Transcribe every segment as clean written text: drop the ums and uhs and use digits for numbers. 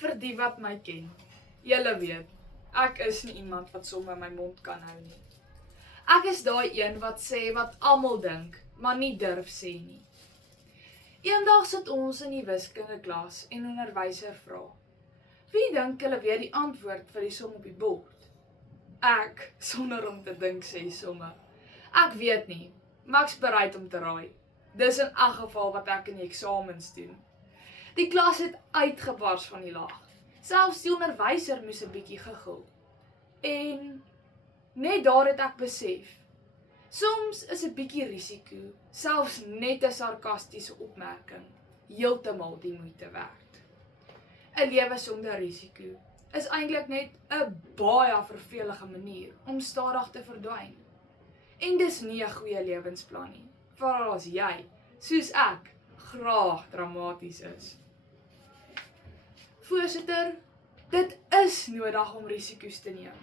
Vir die wat my ken, julle weet, ek is nie iemand wat sommer my mond kan hou nie. Ek is daai een wat sê wat almal dink, maar nie durf sê nie. Eendag sit ons in die wiskundeklas en onderwyser vra: "Wie dink julle weet die antwoord vir die som op die bord?" Ek, sonder om te dink, sê somme: "Ek weet nie, maar ek's bereid om te raai." Dis in elk geval wat ek in die eksamens doen. Die klas het uitgebars van die lag. Selfs die onderwyser moes 'n bietjie gegil. En net daar het ek besef, soms is 'n bietjie risiko, selfs net 'n sarkastiese opmerking, heeltemal die moeite werd. 'n Lewe sonder risiko is eintlik net 'n baie vervelige manier om stadig te verdwyn. En dis nie 'n goeie lewensplan nie, veral as jy, soos ek, graag dramaties is. Voorsitter, dit is nodig om risiko's te neem.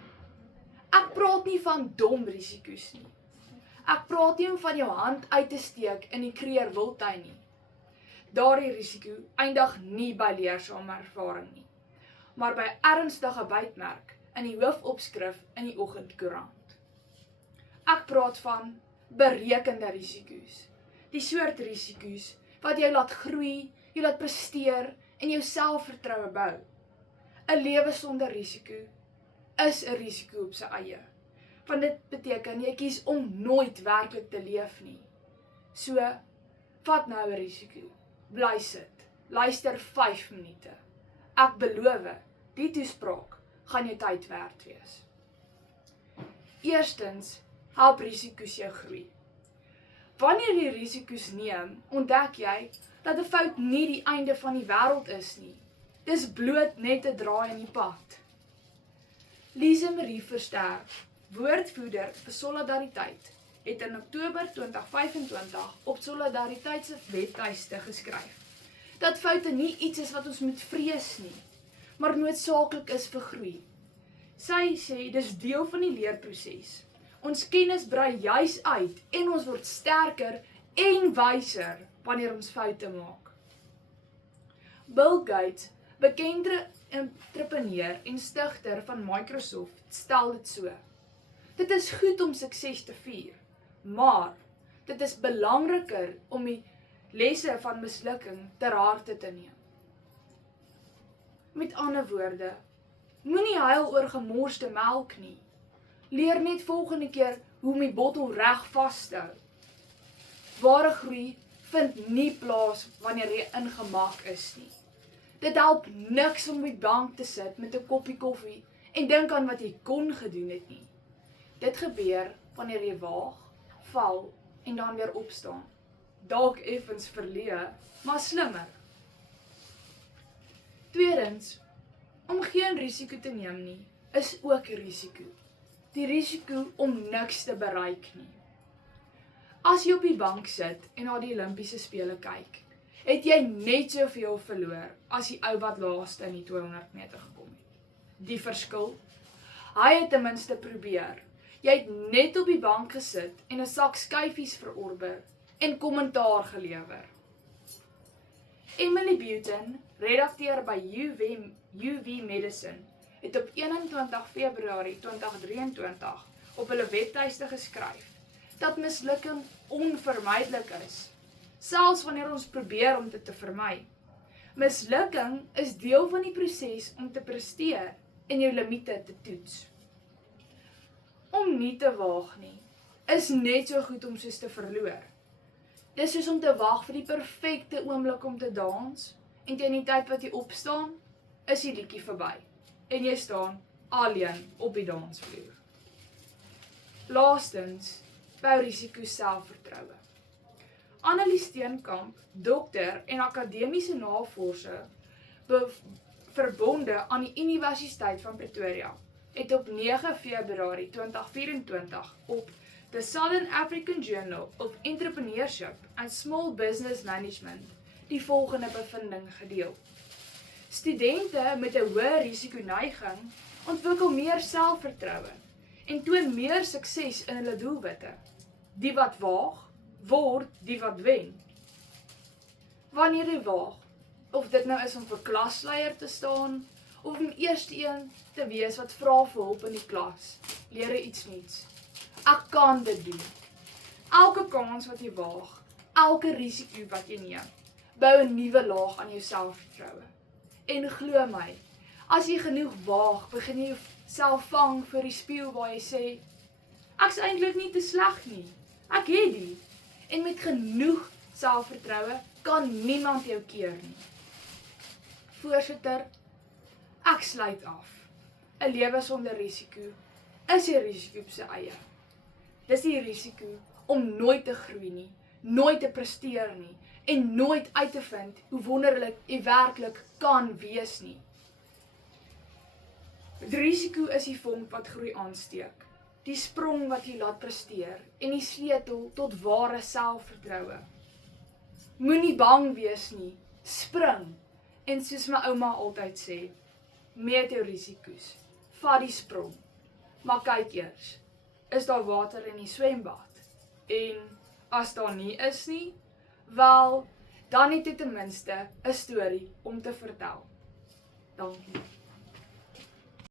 Ek praat nie van dom risiko's nie. Ek praat nie om van jou hand uit te steek in die kreerwiltuin nie. Daardie risiko eindig nie by leersame ervaring nie, maar by ernstige bytmerk in die hoofopskrif in die oggendkoerant. Ek praat van berekende risiko's. Die soort risiko's wat jou laat groei, jou laat presteer en jou selfvertroue bou. 'n Lewe sonder risiko is 'n risiko op sy eie. Want dit beteken jy kies om nooit werklik te leef nie. So, vat nou 'n risiko. Bly sit. Luister 5 minute. Ek beloof, die toespraak gaan jou tyd werd wees. Eerstens, help risiko's jou groei. Wanneer jy risiko's neem, ontdek jy dat 'n fout nie die einde van die wêreld is nie. Dis bloot net 'n draai in die pad. Lise Marie Verster, woordvoerder vir Solidariteit, het in Oktober 2025 op Solidariteit se webtuiste geskryf dat foute nie iets is wat ons moet vrees nie, maar noodsaaklik is vir groei. Sy sê dis deel van die leerproses. Ons kennis brei juis uit en ons word sterker en wyser wanneer ons foute maak. Bill Gates, bekende entrepreneur en stigter van Microsoft, stel dit so: dit is goed om sukses te vier, maar dit is belangriker om die lesse van mislukking ter harte te neem. Met ander woorde, moenie huil oor gemorste melk nie. Leer net volgende keer hoe om die bottel reg vas te hou. Ware groei vind nie plaas wanneer jy in gemak is nie. Dit help niks om op die bank te sit met 'n koppie koffie en dink aan wat jy kon gedoen het nie. Dit gebeur wanneer jy waag, val en dan weer opstaan. Dalk effens verleë, maar slimmer. Tweedens, om geen risiko te neem nie, is ook 'n risiko. Die risiko om niks te bereik nie. As jy op die bank sit en na die Olimpiese spele kyk, het jy net soveel verloor as die ou wat laaste in die 200 meter gekom het. Die verskil? Hy het ten minste probeer. Jy het net op die bank gesit en 'n sak skyfies verorber en kommentaar gelewer. Emily Button, redakteur by UV Medicine, het op 21 Februarie 2023 op hulle webtuiste geskryf dat mislukking onvermydelik is, selfs wanneer ons probeer om dit te vermy. Mislukking is deel van die proses om te presteer en jou limite te toets. Om nie te waag nie, is net so goed om soos te verloor. Dis soos om te wag vir die perfekte oomblik om te dans, en teen die tyd wat jy opstaan, is die liedjie verby, en jy staan alleen op die dansvloer. Laastens, bou risiko selfvertroue. Annelies Steenkamp, dokter en akademiese navorser, verbonde aan die Universiteit van Pretoria, het op 9 Februarie 2024 op The Southern African Journal of Entrepreneurship and Small Business Management die volgende bevinding gedeel. Studente met 'n hoë risikoneiging ontwikkel meer selfvertroue en toon meer sukses in hulle doelwitte. Die wat waag, word die wat wen. Wanneer jy waag, Of dit nou is om vir klasleier te staan, of om eerste een te wees wat vra vir hulp in die klas. Leer iets nuuts. Ek kan dit doen. Elke kans wat jy waag, elke risiko wat jy neem, bou 'n nuwe laag aan jou selfvertroue. En glo my, as jy genoeg waag, begin jy jouself vang vir die spieël waar jy sê, ek's eintlik nie te sleg nie. Ek het die. En met genoeg selfvertroue kan niemand jou keer nie. Voorsitter, ek sluit af. 'n Lewe sonder risiko is 'n risiko op sy eie. Dis die risiko om nooit te groei nie, nooit te presteer nie en nooit uit te vind hoe wonderlik jy werklik kan wees nie. Die risiko is die vonk wat groei aansteek, die sprong wat jy laat presteer en die sleutel tot ware selfvertroue. Moenie bang wees nie, spring en soos my ouma altyd sê, meet jou risiko's, vat die sprong, maar kyk eers, is daar water in die swembad? En as daar nie is nie, wel, dan het jy ten minste 'n storie om te vertel. Dankie.